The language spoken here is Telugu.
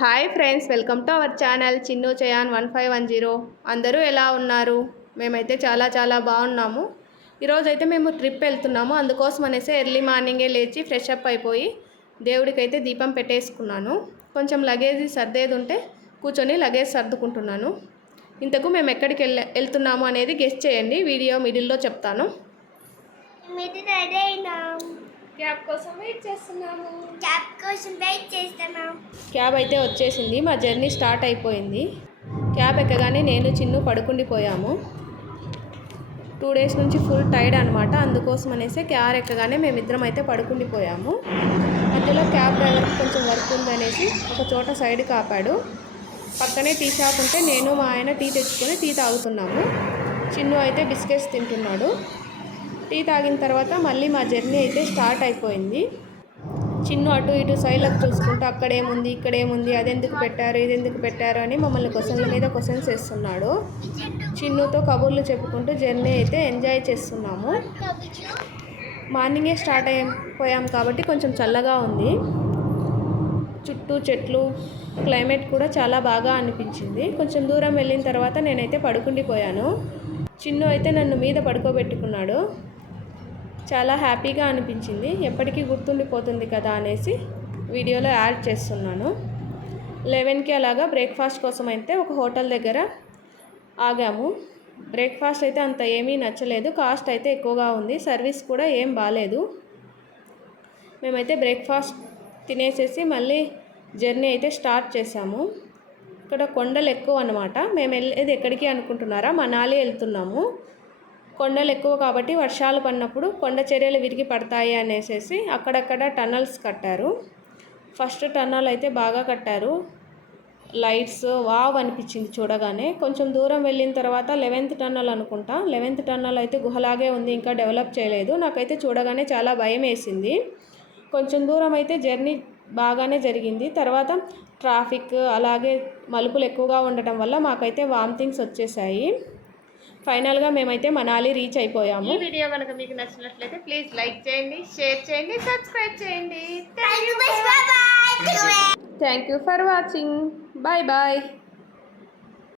Hi friends, welcome to our channel Chinnu Chayan 1510. అందరూ ఎలా ఉన్నారు? మేమైతే చాలా బాగున్నాము. ఈరోజు అయితే మేము ట్రిప్ వెళ్తున్నాము. అందుకోసం అనేసి ఎర్లీ మార్నింగే లేచి ఫ్రెష్ అప్ అయిపోయి దేవుడికైతే దీపం పెట్టేసుకున్నాను. కొంచెం లగేజ్ సర్దేది ఉంటే కూర్చొని లగేజ్ సర్దుకుంటున్నాను. ఇంతకు మేము ఎక్కడికి వెళ్తున్నాము అనేది గెస్ట్ చేయండి. వీడియో మిడిల్లో చెప్తాను. క్యాబ్ కోసం వెయిట్ చేస్తున్నాము. క్యాబ్ అయితే వచ్చేసింది. మా జర్నీ స్టార్ట్ అయిపోయింది. క్యాబ్ ఎక్కగానే నేను చిన్ను పడుకుండిపోయాము. 2 డేస్ నుంచి ఫుల్ టైర్డ్ అనమాట. అందుకోసం అనేసి క్యాబ్ ఎక్కగానే మేమిద్దరం అయితే పడుకుండిపోయాము. మధ్యలో క్యాబ్ డ్రైవర్కి కొంచెం వర్క్ ఉందనేసి ఒక చోట సైడ్ కాపాడు. పక్కనే టీ షాప్ ఉంటే నేను మా ఆయన టీ తెచ్చుకొని టీ తాగుతున్నాము. చిన్ను అయితే బిస్కెట్స్ తింటున్నాడు. టీ తాగిన తర్వాత మళ్ళీ మా జర్నీ అయితే స్టార్ట్ అయిపోయింది. చిన్ను అటు ఇటు సైడ్లకు చూసుకుంటూ అక్కడేముంది, ఇక్కడేముంది, అదెందుకు పెట్టారు, ఇదెందుకు పెట్టారు అని మమ్మల్ని క్వశ్చన్ల మీద క్వశ్చన్స్ వేస్తున్నాడు. చిన్నుతో కబుర్లు చెప్పుకుంటూ జర్నీ అయితే ఎంజాయ్ చేస్తున్నాము. మార్నింగే స్టార్ట్ అయిపోయాం కాబట్టి కొంచెం చల్లగా ఉంది. చుట్టూ చెట్లు, క్లైమేట్ కూడా చాలా బాగా అనిపించింది. కొంచెం దూరం వెళ్ళిన తర్వాత నేనైతే పడుకుండిపోయాను. చిన్ను అయితే నన్ను మీద పడుకోబెట్టుకున్నాడు. చాలా హ్యాపీగా అనిపించింది. ఎప్పటికీ గుర్తుండిపోతుంది కదా అనేసి వీడియోలో యాడ్ చేస్తున్నాను. 11కి అలాగా బ్రేక్ఫాస్ట్ కోసం అయితే ఒక హోటల్ దగ్గర ఆగాము. బ్రేక్ఫాస్ట్ అయితే అంత ఏమీ నచ్చలేదు. కాస్ట్ అయితే ఎక్కువగా ఉంది. సర్వీస్ కూడా ఏం బాగాలేదు. మేమైతే బ్రేక్ఫాస్ట్ తినేసేసి మళ్ళీ జర్నీ అయితే స్టార్ట్ చేసాము. ఇక్కడ కొండలు ఎక్కువ అన్నమాట. మేము వెళ్ళేది ఎక్కడికి అనుకుంటున్నారా? మనాలి వెళ్తున్నాము. కొండలు ఎక్కువ కాబట్టి వర్షాలు పడినప్పుడు కొండ చర్యలు విరిగి పడతాయి అనేసి అక్కడక్కడ టన్నల్స్ కట్టారు. ఫస్ట్ టన్నల్ అయితే బాగా కట్టారు. లైట్స్ వావ్ అనిపించింది చూడగానే. కొంచెం దూరం వెళ్ళిన తర్వాత 11th టన్నల్ అనుకుంటా. 11th టన్నల్ అయితే గుహలాగే ఉంది, ఇంకా డెవలప్ చేయలేదు. నాకైతే చూడగానే చాలా భయం వేసింది. కొంచెం దూరం అయితే జర్నీ బాగానే జరిగింది. తర్వాత ట్రాఫిక్ అలాగే మలుపులు ఎక్కువగా ఉండటం వల్ల మాకైతే వామిటింగ్స్ వచ్చేసాయి. ఫైనల్గా మేమైతే మనాలి రీచ్ అయిపోయాము. ఈ వీడియో కనుక మీకు నచ్చినట్లయితే ప్లీజ్ లైక్ చేయండి, షేర్ చేయండి, సబ్స్క్రైబ్ చేయండి. Thank you for watching. Bye bye.